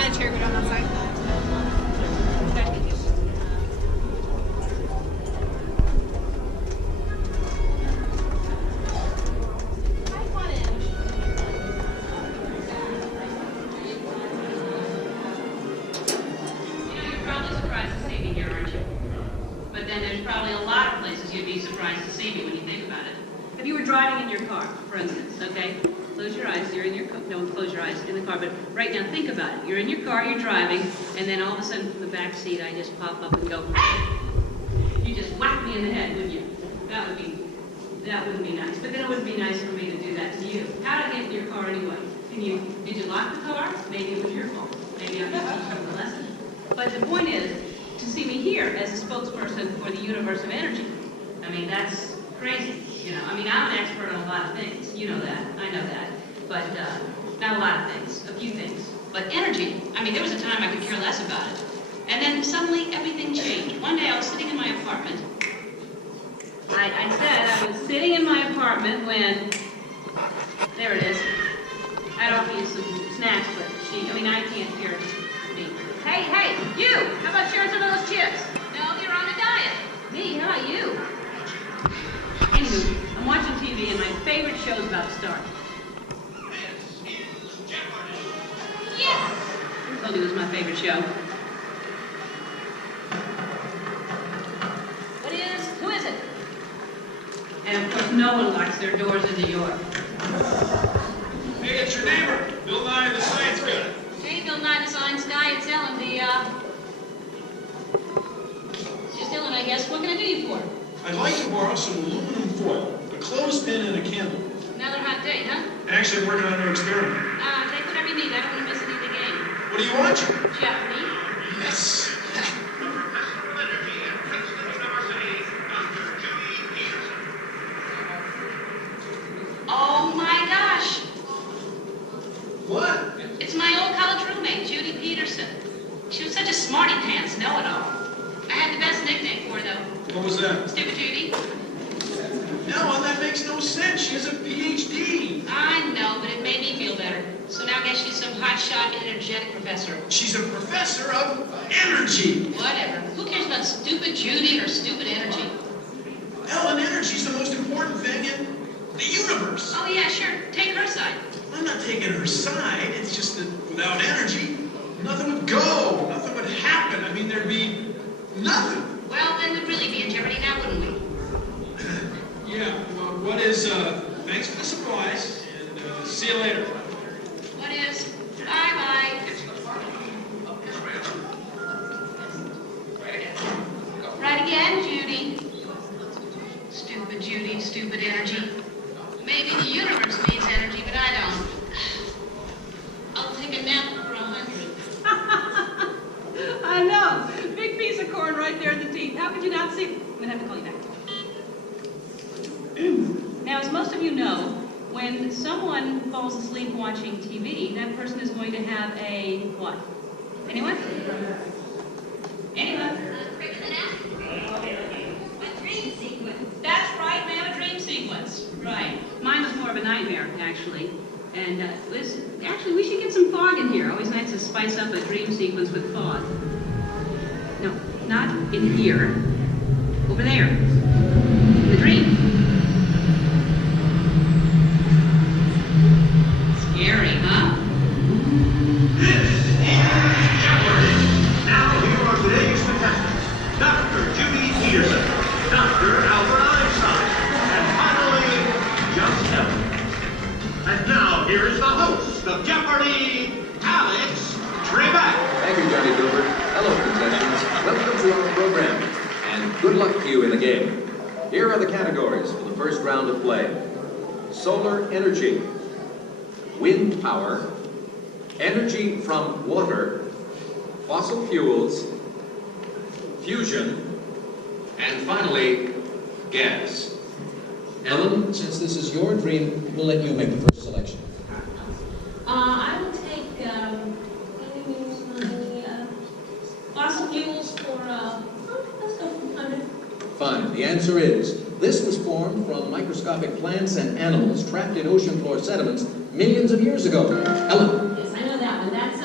had a chair go down that side. Probably a lot of places you'd be surprised to see me when you think about it. If you were driving in your car, for instance, okay? Close your eyes, you're in your car. Don't close your eyes in the car, but right now think about it. You're in your car, you're driving, and then all of a sudden from the back seat I just pop up and go, hey! You just whack me in the head, wouldn't you? That wouldn't be nice. But then it wouldn't be nice for me to do that to you. How did I get in your car anyway? Did you lock the car? Maybe it was your fault. Maybe I just teach you a lesson. But the point is, to see me here as a spokesperson for the universe of energy. I mean, that's crazy, you know. I mean, I'm an expert on a lot of things. You know that. I know that. But not a lot of things. A few things. But energy, I mean, there was a time I could care less about it. And then suddenly everything changed. One day I was sitting in my apartment. I said I was sitting in my apartment when... There it is. I'd offer you some snacks, but I can't hear me. Hey, you! How about sharing some of those chips? No, you're on a diet. Me? How about you? Anywho, I'm watching TV and my favorite show's about to start. This is Jeopardy! Yes! I told you it was my favorite show. Who is it? And of course, no one locks their doors in New York. Hey, it's your neighbor, Bill Nye the Science Guy. Hey, Bill Nye the Science Guy, it's Ellen, Just Ellen, I guess. What can I do you for? I'd like to borrow some aluminum foil, a clothespin, and a candle. Another hot date, huh? Actually, I'm working on a new experiment. Take whatever you need. I don't want to miss any of the game. What do you want? Jeopardy. Yes. Oh my gosh! What? It's my old college roommate, Judy Peterson. She was such a smarty pants know-it-all. I had the best nickname for her, though. What was that? Stupid Judy. No, that makes no sense. She has a PhD. I know, but it made me feel better. So now I guess she's some hotshot, energetic professor. She's a professor of energy. Whatever. Who cares about stupid Judy or stupid energy? Ellen, energy's the most important thing in the universe. Oh, yeah, sure. Take her side. I'm not taking her side. It's just that without energy, nothing would go. Nothing would happen. I mean, there'd be nothing. Well, then we'd really be in jeopardy now, wouldn't we? Yeah, well, what is, thanks for the surprise, and see you later. What is? Bye-bye. Right again, Judy. Stupid Judy, stupid energy. Maybe the universe needs energy, but I don't. I'll take a nap for 100. I know. Big piece of corn right there in the teeth. How could you not see? I'm going to have to call you back. Now, as most of you know, when someone falls asleep watching TV, that person is going to have a what? Anyone? Anyone? A dream sequence. That's right, ma'am, a dream sequence. Right. Mine was more of a nightmare, actually. And actually, we should get some fog in here. Always nice to spice up a dream sequence with fog. No, not in here. Over there. In the dream. Scary, huh? This is Jeopardy! Now here are today's contestants. Dr. Judy Peterson, Dr. Albert Einstein, and finally, just Ellen. And now here is the host of Jeopardy, Alex Trebek. Thank you, Johnny Gilbert. Hello, contestants. Welcome to our program, and good luck to you in the game. Here are the categories for the first round of play. Solar energy, wind power, energy from water, fossil fuels, fusion, and finally, gas. Ellen, since this is your dream, we'll let you make the first selection. I will take fossil fuels for, let's go for 100. Fine. The answer is, this was formed from microscopic plants and animals trapped in ocean floor sediments millions of years ago. Ellen. Yes, I know that one. That's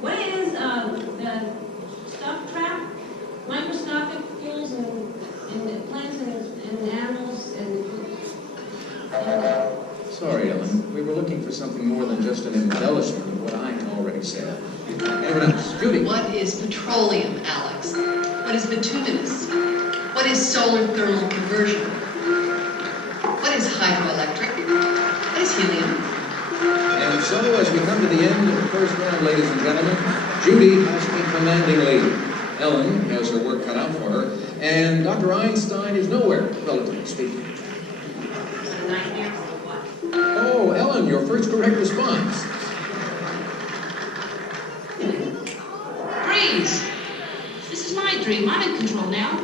what is the stuff trap? Microscopic fuels in plants and animals Sorry, Ellen. We were looking for something more than just an embellishment of what I had already said. Anyone else? Judy? What is petroleum, Alex? What is bituminous? What is solar thermal conversion? What is hydroelectric? What is helium? And so, as we come to the end of the first round, ladies and gentlemen, Judy has a commanding lead. Ellen has her work cut out for her, and Dr. Einstein is nowhere, relatively speaking. Nightmare or what? Oh, Ellen, your first correct response. Freeze! This is my dream. I'm in control now.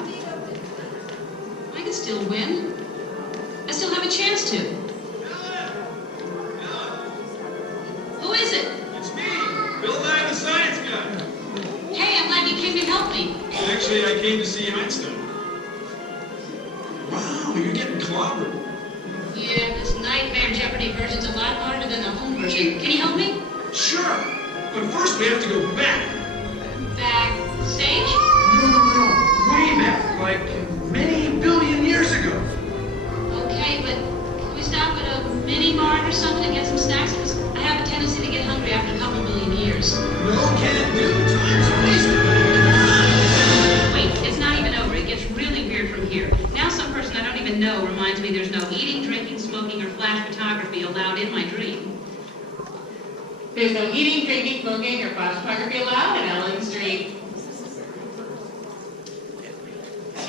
I can still win. I still have a chance to. Who is it? It's me, Bill Nye, the science guy. Hey, I'm glad you came to help me. Actually, I came to see Einstein. Wow, you're getting clobbered. Yeah, this Nightmare Jeopardy version's a lot harder than the home version. Can you help me? Sure, but first we have to go back. Backstage? No, way back, like many billion years ago. Okay, but can we stop at a mini mart or something and get some snacks? Because I have a tendency to get hungry after a couple billion years. No, can't do. Time's wasted. Wait, it's not even over. It gets really weird from here. Now some person I don't even know reminds me there's no eating, drinking, smoking, or flash photography allowed in my dream. There's no eating, drinking, smoking, or flash photography allowed in Ellen Street.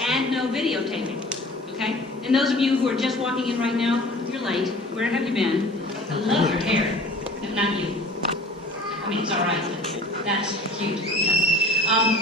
And no videotaping, okay? And those of you who are just walking in right now, you're late. Where have you been? I love your hair. No, not you. I mean, it's all right, but that's cute, yeah.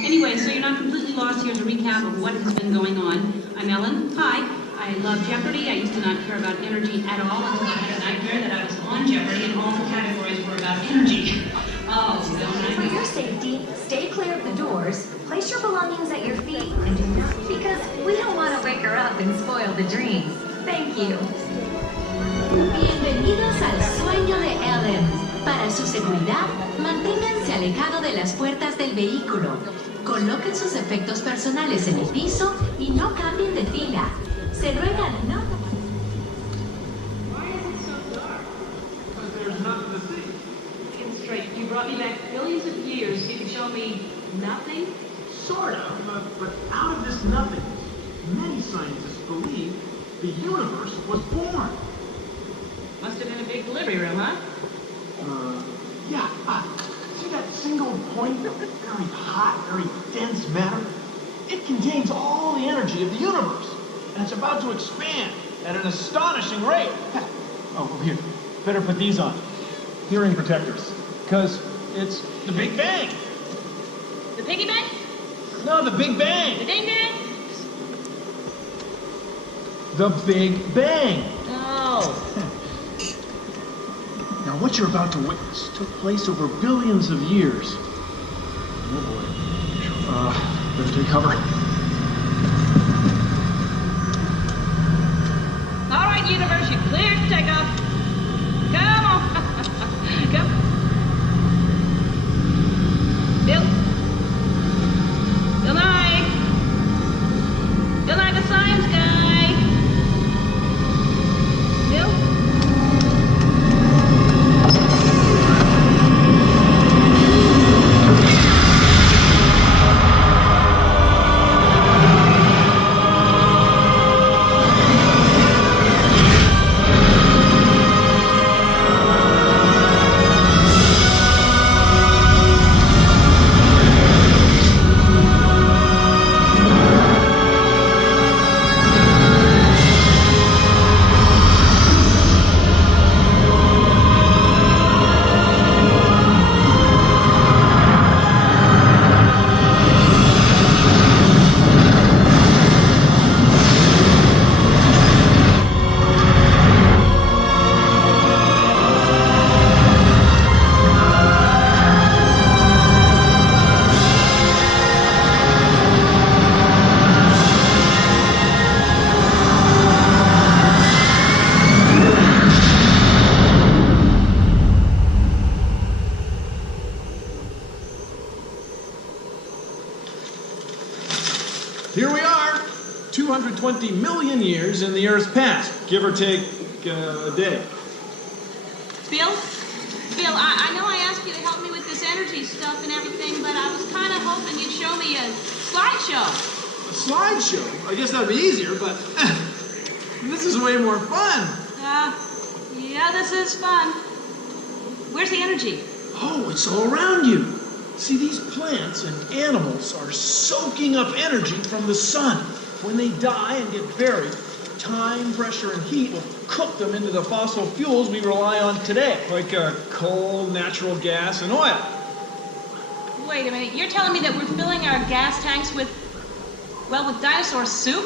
Anyway, so you're not completely lost. Here's a recap of what has been going on. I'm Ellen. Hi. I love Jeopardy. I used to not care about energy at all until I had a nightmare that I was on Jeopardy and all the categories were about energy. Oh, don't For I? your safety, stay clear of the doors, place your belongings at your feet, and do not, because we don't want to wake her up and spoil the dreams. Thank you. Bienvenidos al sueño de Ellen. Para su seguridad, manténganse alejado de las puertas del vehículo. Coloquen sus efectos personales en el piso y no cambien de fila. Se ruega no. Why is it so dark? Because there's nothing to see. Get it straight. You brought me back billions of years. You can show me nothing? Sort of, but out of this nothingness, many scientists believe the universe was born. Must have been a big delivery room, huh? Yeah, see that single point of very hot, very dense matter? It contains all the energy of the universe, and it's about to expand at an astonishing rate. Oh, well, here, better put these on. Hearing protectors, because it's the Big Bang. The piggy bank? No, the Big Bang. The ding dang? The Big Bang. Oh. Now, what you're about to witness took place over billions of years. Oh boy. Better take cover. All right, universe, you're cleared to take off. Come on. Come. Bill. Bill Nye. Bill Nye, the science guy. Bill. here we are, 220 million years in the Earth's past, give or take a day. Bill, I know I asked you to help me with this energy stuff and everything, but I was kind of hoping you'd show me a slideshow. A slideshow? I guess that'd be easier, but this is way more fun. Yeah, this is fun. Where's the energy? Oh, it's all around you. See, these plants and animals are soaking up energy from the sun. When they die and get buried, time, pressure, and heat will cook them into the fossil fuels we rely on today, like coal, natural gas, and oil. Wait a minute, you're telling me that we're filling our gas tanks with dinosaur soup?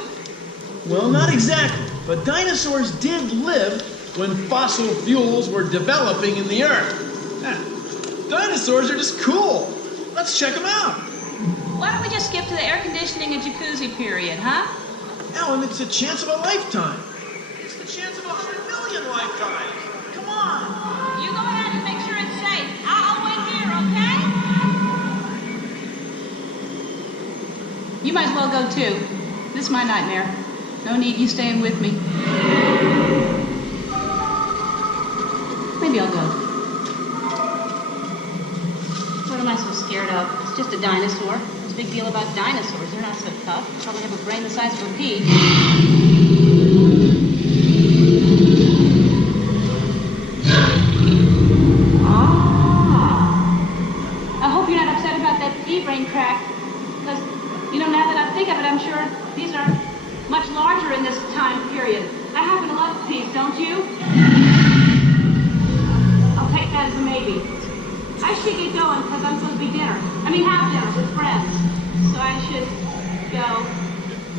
Well, not exactly, but dinosaurs did live when fossil fuels were developing in the earth. Dinosaurs are just cool. Let's check them out. Why don't we just skip to the air conditioning and jacuzzi period, huh? Ellen, it's a chance of a lifetime. It's the chance of 100 million lifetimes. Come on. You go ahead and make sure it's safe. I'll wait here, okay? You might as well go too. This is my nightmare. No need you staying with me. Maybe I'll go. What am I so scared of? It's just a dinosaur. What's the big deal about dinosaurs? They're not so tough. They probably have a brain the size of a pea. I hope you're not upset about that pea brain crack. Because, now that I think of it, I'm sure these are much larger in this time period. I happen to love peas, don't you? I'll take that as a maybe. I should get going because I'm supposed to be have dinner with friends. So I should go.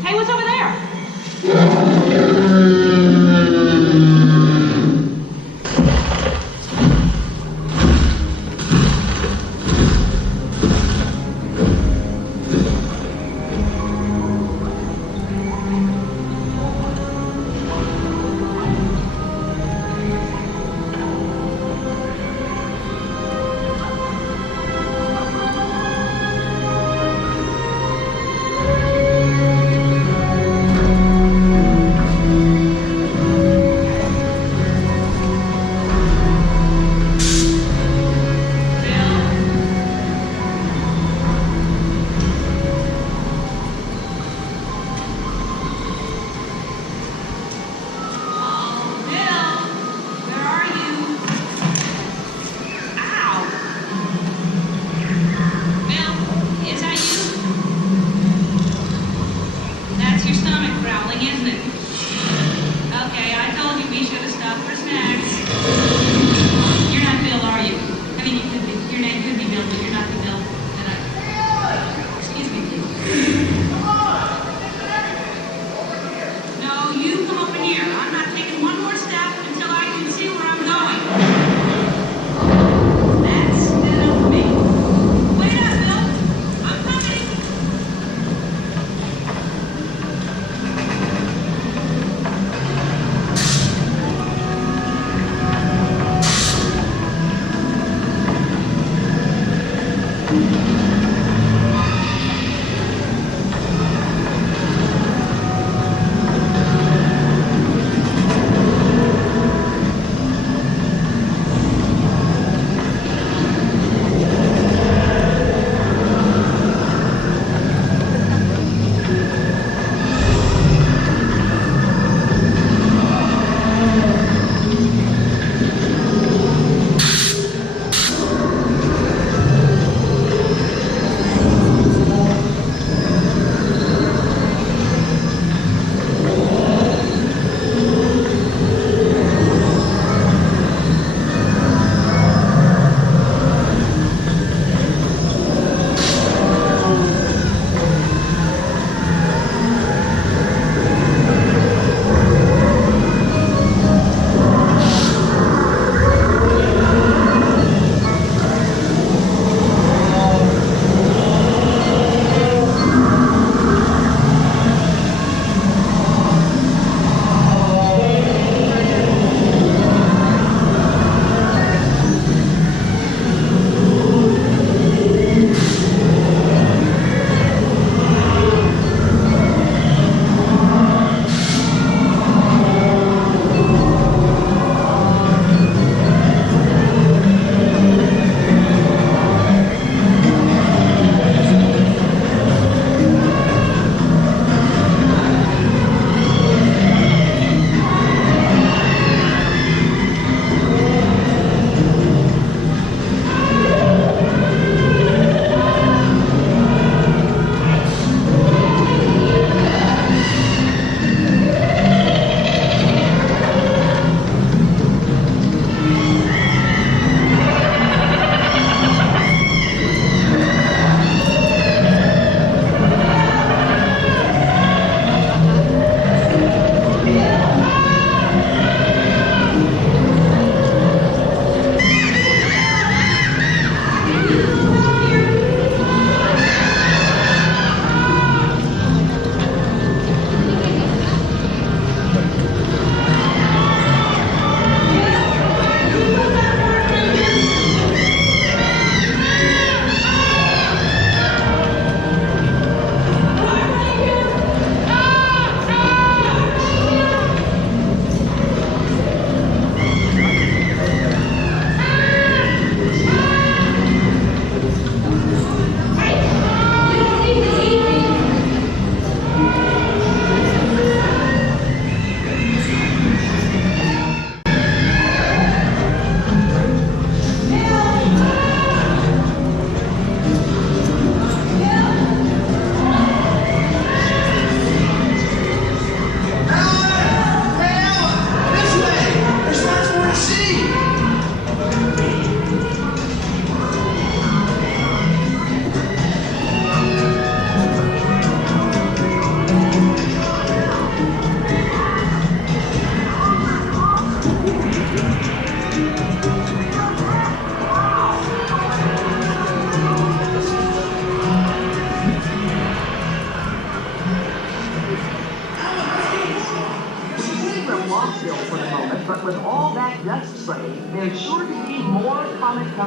Hey, what's over there?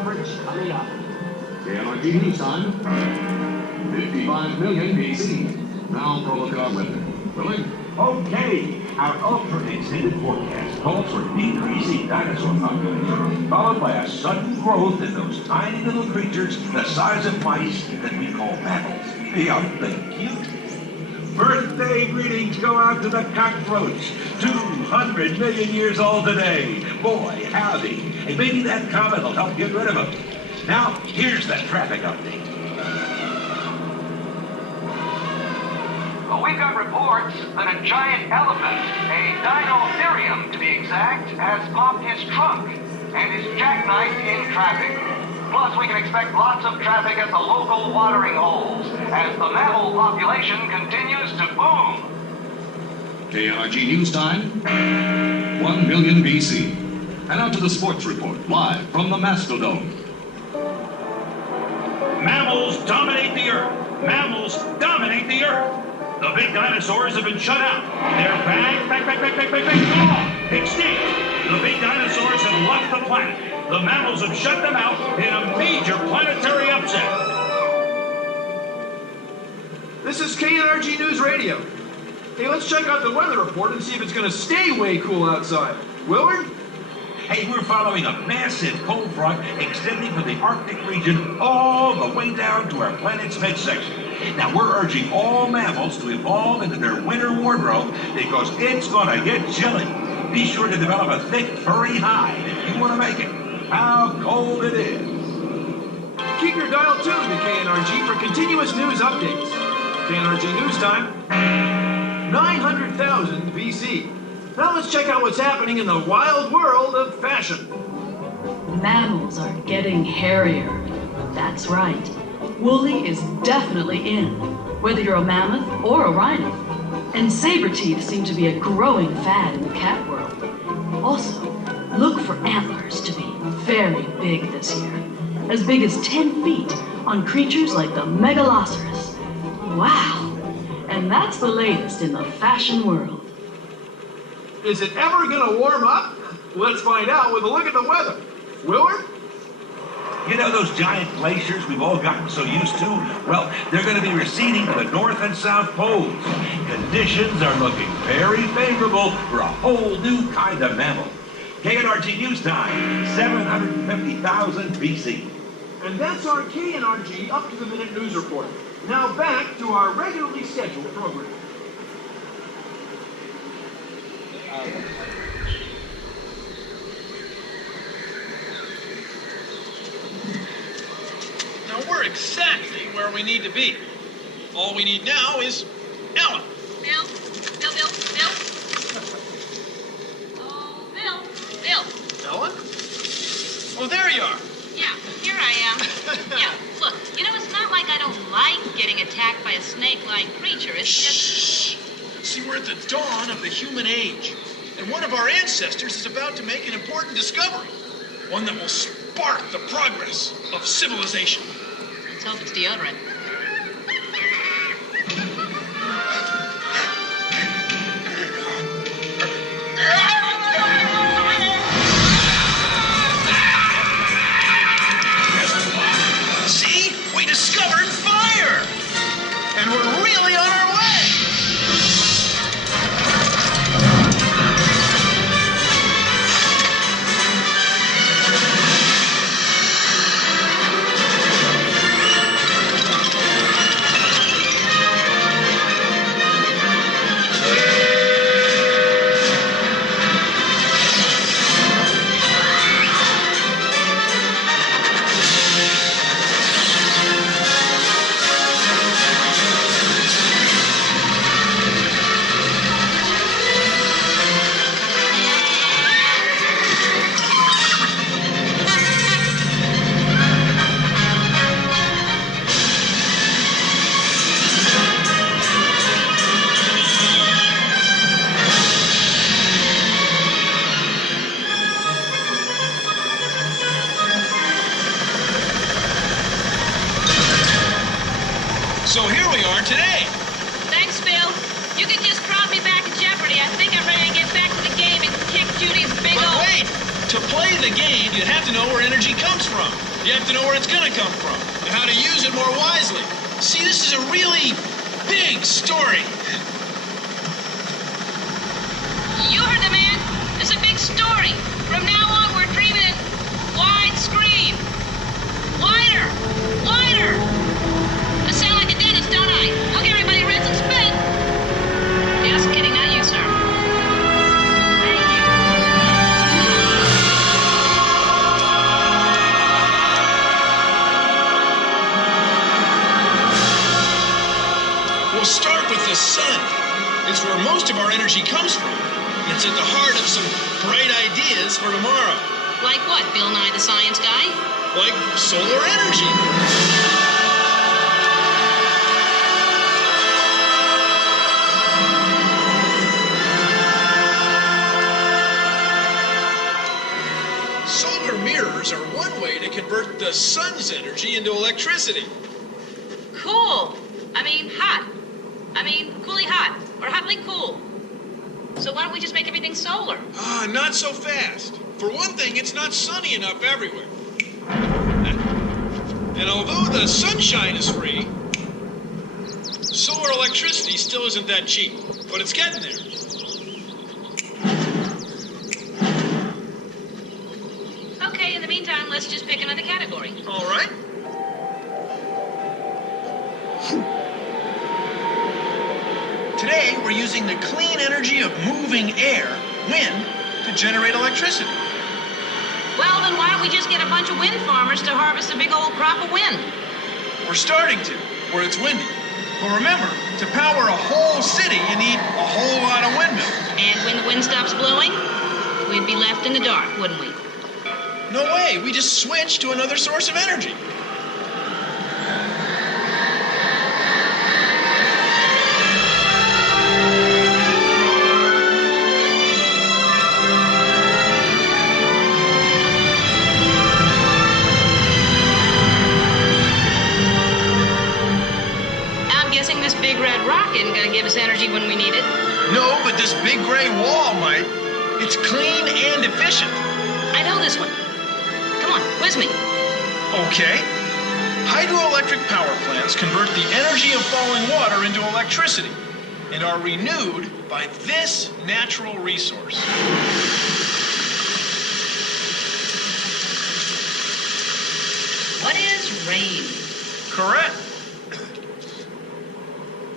coverage coming up. KLRG News Time. 55 million BC. Now for a look at our weather. Willard? Okay, our ultra-extended forecast calls for decreasing dinosaur population, followed by a sudden growth in those tiny little creatures the size of mice that we call mammals. Aren't they cute? Birthday greetings go out to the cockroach, 200 million years old today. Boy, howdy. Hey, maybe that comet will help get rid of them. Now, here's the traffic update. We've got reports that a giant elephant, a dinotherium to be exact, has popped his trunk and is jackknifed in traffic. Plus, we can expect lots of traffic at the local watering holes as the mammal population continues to boom. KLRG News Time. 1 million BC. And out to the sports report, live from the Mastodome. Mammals dominate the Earth. Mammals dominate the Earth. The big dinosaurs have been shut out. They're gone, extinct. The big dinosaurs have left the planet. The mammals have shut them out in a major planetary upset. This is KNRG News Radio. Hey, let's check out the weather report and see if it's going to stay way cool outside. Willard? Hey, we're following a massive cold front extending from the Arctic region all the way down to our planet's midsection. Now, we're urging all mammals to evolve into their winter wardrobe because it's going to get chilly. Be sure to develop a thick, furry hide if you want to make it. How cold it is. Keep your dial tuned to KNRG for continuous news updates. KNRG News Time. 900,000 BC. Now let's check out what's happening in the wild world of fashion. Mammals are getting hairier. That's right. Woolly is definitely in, whether you're a mammoth or a rhino. And saber teeth seem to be a growing fad in the cat world. Also, look for antlers to be very big this year. As big as 10 feet on creatures like the megalosaurus. Wow! And that's the latest in the fashion world. Is it ever going to warm up? Let's find out with a look at the weather. Willard? You know those giant glaciers we've all gotten so used to? Well, they're going to be receding to the North and South Poles. Conditions are looking very favorable for a whole new kind of mammal. KNRG News Time, 750,000 BC. And that's our KNRG up-to-the-minute news report. Now back to our regularly scheduled program. Now we're exactly where we need to be. All we need now is Ellen. Bill? Oh, Bill. Ellen? Oh, there you are. Yeah, here I am. Yeah, look, you know, it's not like I don't like getting attacked by a snake-like creature. It's just... Shh. See, we're at the dawn of the human age. And one of our ancestors is about to make an important discovery. One that will spark the progress of civilization. Let's hope it's deodorant. See? We discovered fire! And we're really on our way! So here we are today. Thanks, Bill. You can just drop me back in Jeopardy. I think I'm ready to get back to the game and kick Judy's big But old... wait! To play the game, you have to know where energy comes from. You have to know where it's going to come from and how to use it more wisely. See, this is a really big story. You heard the man. It's a big story. From now on, we're dreaming it widescreen. Wider. Wider. I sound like a dentist, don't I? Okay, everybody, rinse and spit. Just kidding, not you, sir. Thank you. We'll start with the sun. It's where most of our energy comes from. It's at the heart of some bright ideas for tomorrow. Like what, Bill Nye the Science Guy? Like solar energy. Solar mirrors are one way to convert the sun's energy into electricity. Cool. I mean, hot. I mean, coolly hot. Or hotly cool. So why don't we just make everything solar? Not so fast. For one thing, it's not sunny enough everywhere. And although the sunshine is free, solar electricity still isn't that cheap. But it's getting there. Okay, in the meantime, let's just pick another category. All right. Today, we're using the clean energy of moving air, wind, to generate electricity. Well, then why don't we just get a bunch of wind farmers to harvest a big old crop of wind? We're starting to, where it's windy. But remember, to power a whole city, you need a whole lot of windmills. And when the wind stops blowing, we'd be left in the dark, wouldn't we? No way, we just switch to another source of energy. This big red rock isn't going to give us energy when we need it. No, but this big gray wall might. It's clean and efficient. I know this one. Come on, quiz me. Okay. Hydroelectric power plants convert the energy of falling water into electricity and are renewed by this natural resource. What is rain? Correct.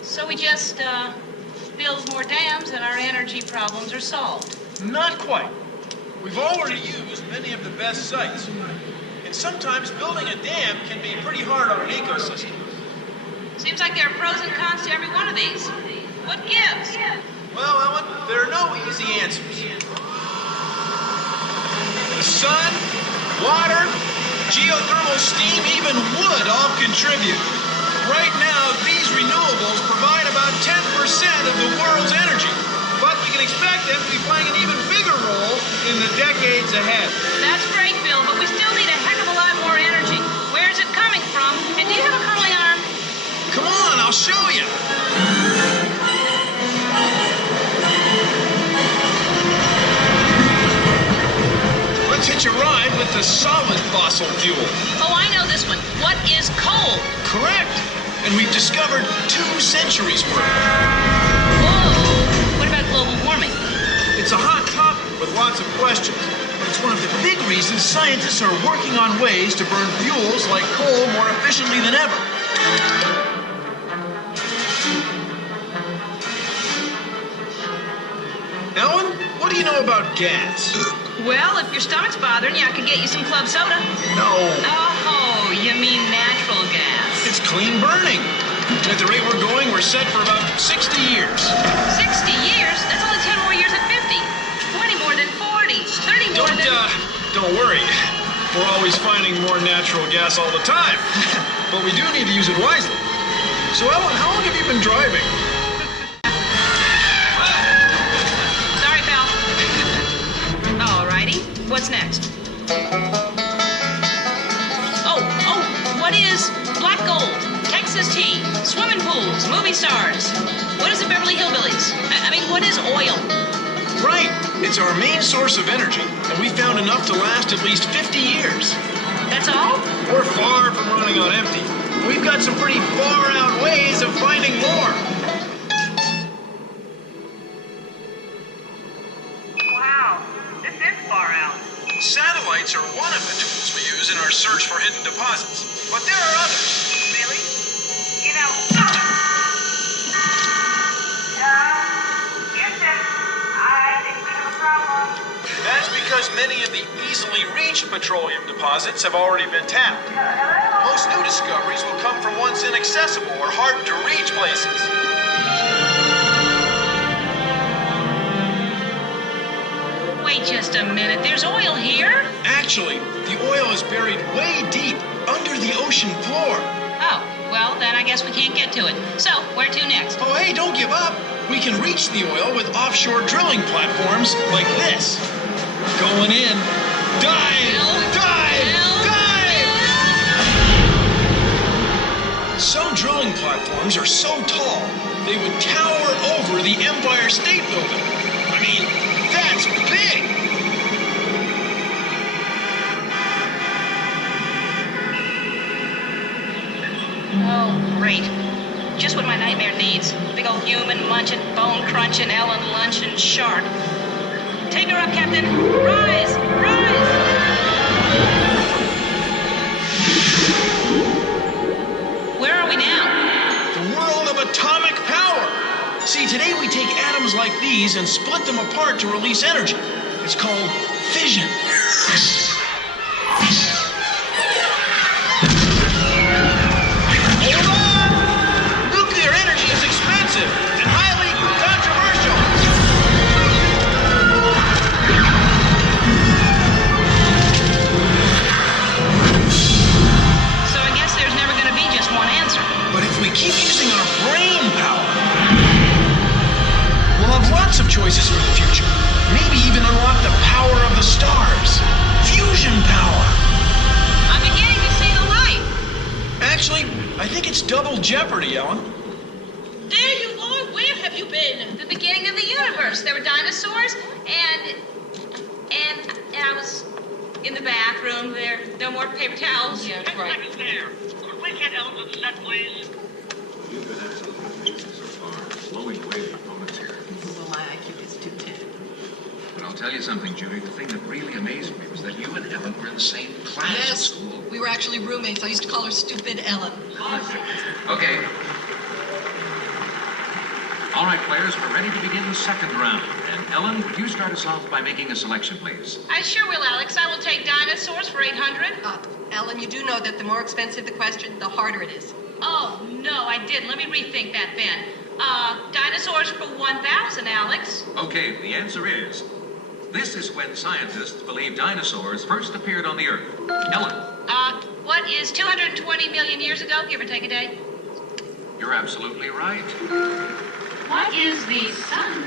So we just build more dams and our energy problems are solved. Not quite. We've already used many of the best sites. And sometimes building a dam can be pretty hard on an ecosystem. Seems like there are pros and cons to every one of these. What gives? Well, Ellen, there are no easy answers. The sun, water, geothermal steam, even wood all contribute. Right now, these renewables provide about 10% of the world's energy. But we can expect them to be playing an even bigger role in the decades ahead. That's great, Bill, but we still need a heck of a lot more energy. Where's it coming from? And do you have a curling arm? Come on, I'll show you. Let's hitch a ride with the solid fossil fuel. Oh, I know this one. What is coal? Correct. And we've discovered 2 centuries worth. Whoa! What about global warming? It's a hot topic with lots of questions. But it's one of the big reasons scientists are working on ways to burn fuels like coal more efficiently than ever. Ellen, what do you know about gas? Well, if your stomach's bothering you, I could get you some club soda. No. Oh, you mean natural gas. It's clean burning. At the rate we're going, we're set for about 60 years. 60 years? That's only 10 more years at 50. 20 more than 40. 30 more than... Don't worry. We're always finding more natural gas all the time. But we do need to use it wisely. So, Ellen, how long have you been driving? Sorry, pal. Alrighty. What's next? Oh, what is black gold, Texas tea, swimming pools, movie stars? What is the Beverly Hillbillies? I mean, what is oil? Right. It's our main source of energy, and we found enough to last at least 50 years. That's all? We're far from running on empty. We've got some pretty far out ways of finding more. Wow, this is far out. Satellites are one of the tools we use in our search for hidden deposits, but there are others. Really? You know... Houston, I think we have a problem. That's because many of the easily reached petroleum deposits have already been tapped. Most new discoveries will come from once inaccessible or hard to reach places. Wait just a minute. There's oil here? Actually, the oil is buried way deep under the ocean floor. Oh, well, then I guess we can't get to it. So, where to next? Oh, hey, don't give up. We can reach the oil with offshore drilling platforms like this. Going in. Dive! Dive! Dive! Some drilling platforms are so tall, they would tower over the Empire State Building. I mean, that's big! Oh, great. Just what my nightmare needs. Big old human munching, bone crunching, Ellen lunching shark. Take her up, Captain. Rise! Rise! Where are we now? The world of atomic power! See, today we take atoms like these and split them apart to release energy. It's called fission. Hold on! Nuclear energy is expensive and highly controversial. So I guess there's never going to be just one answer. But if we keep using our brain power, we'll have lots of choices for the future. Maybe even unlock the power of the stars. Fusion power. I'm beginning to see the light. Actually, I think it's double jeopardy, Ellen. There you are. Where have you been? The beginning of the universe. There were dinosaurs, and I was in the bathroom. There, no more paper towels. Yeah, 10 right. seconds there. Could we get Ellen to the set, please? You've been absolutely amazing so far, blowing away the opponents here. Well, my IQ is 210. But I'll tell you something, Judy. The thing that really amazed me was that you and Ellen were in the same class at Yes, school. we were actually roommates. I used to call her Stupid Ellen. Okay. All right, players, we're ready to begin the second round. And Ellen, would you start us off by making a selection, please? I sure will, Alex. I will take dinosaurs for 800. Ellen, you do know that the more expensive the question, the harder it is. Oh, no, I didn't. Let me rethink that then. Dinosaurs for 1,000, Alex. Okay, the answer is, this is when scientists believe dinosaurs first appeared on the Earth. Ellen, What is 220 million years ago, give or take a day? you're absolutely right. What is the sun?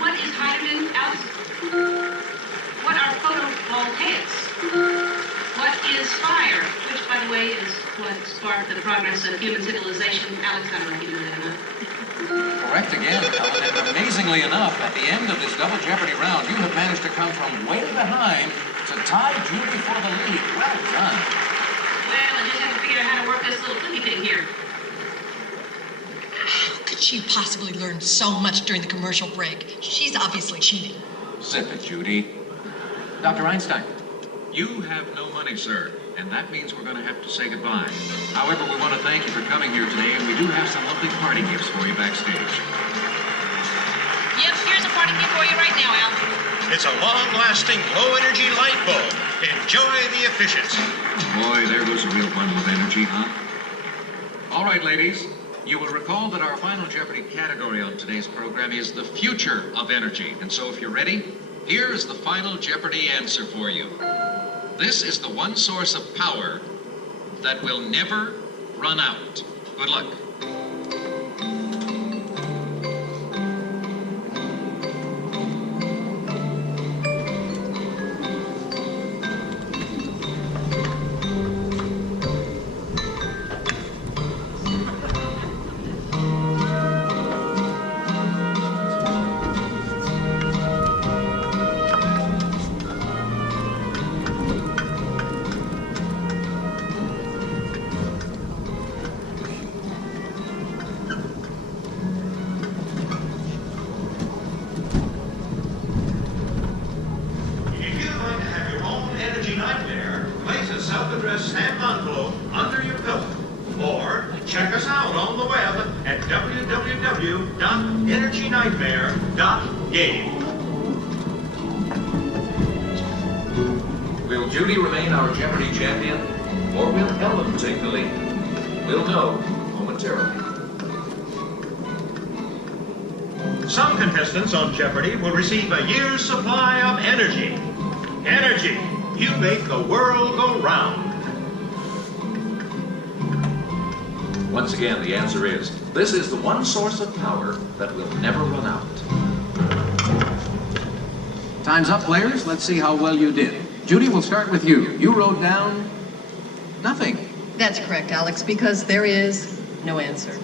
What is hydrogen, Alex? What are photovoltaics? What is fire? Which, by the way, is what sparked the progress of human civilization. Alex, I don't know if you knew that or not. Correct again, Ellen, and amazingly enough, at the end of this double jeopardy round, you have managed to come from way behind to tie Judy for the lead. Well done. Well, I just have to figure out how to work this little cookie thing here. How could she possibly learn so much during the commercial break? She's obviously cheating. Zip it, Judy. Dr. Einstein, you have no money, sir, and that means we're going to have to say goodbye. However, we want to thank you for coming here today, and we do have some lovely party gifts for you backstage. Yep, here's a party gift for you right now, Al. It's a long-lasting, low-energy light bulb. Enjoy the efficiency. Boy, there goes a real bundle of energy, huh? All right, ladies. You will recall that our final Jeopardy category on today's program is the future of energy. And so if you're ready, here is the final Jeopardy answer for you. This is the one source of power that will never run out. Good luck. self-addressed stamped envelope under your pillow. Or check us out on the web at www.energynightmare.game. Will Judy remain our Jeopardy champion, or will Ellen take the lead? We'll know momentarily. Some contestants on Jeopardy will receive a year's supply of energy. Energy, you make the world go round. Once again, the answer is, this is the one source of power that will never run out. Time's up, players. Let's see how well you did. Judy, we'll start with you. You wrote down nothing. That's correct, Alex, because there is no answer.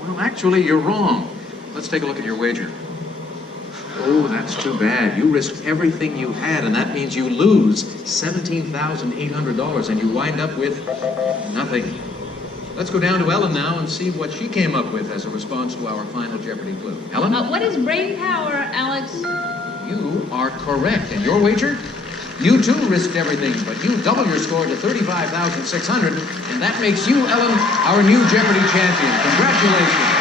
Well, actually, you're wrong. Let's take a look at your wager. Oh, that's too bad. You risked everything you had, and that means you lose $17,800, and you wind up with nothing. Let's go down to Ellen now and see what she came up with as a response to our final Jeopardy clue. Ellen? What is brain power, Alex? You are correct. And your wager? You too risked everything, but you double your score to $35,600, and that makes you, Ellen, our new Jeopardy champion. Congratulations.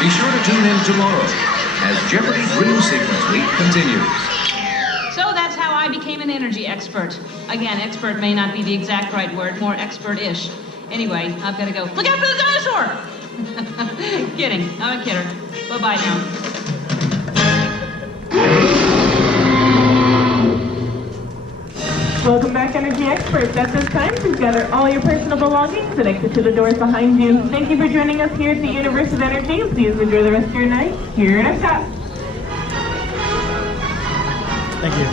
Be sure to tune in tomorrow as Jeopardy Dream Sequence Week continues. So that's how I became an energy expert. Again, expert may not be the exact right word, more expert-ish. Anyway, I've got to go. Look out for the dinosaur! Kidding. I'm a kidder. Bye-bye now. Welcome back, Energy Experts. At this time, please gather all your personal belongings and exit to the doors behind you. Thank you for joining us here at the Universe of Energy. Please enjoy the rest of your night here at Epcot. Thank you.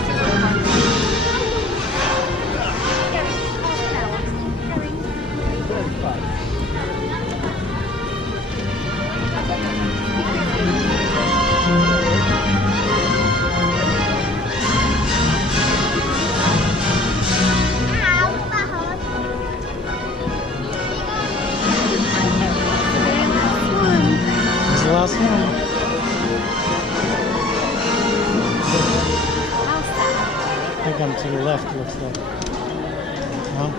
The last one. I think I'm to the left, looks like. Huh?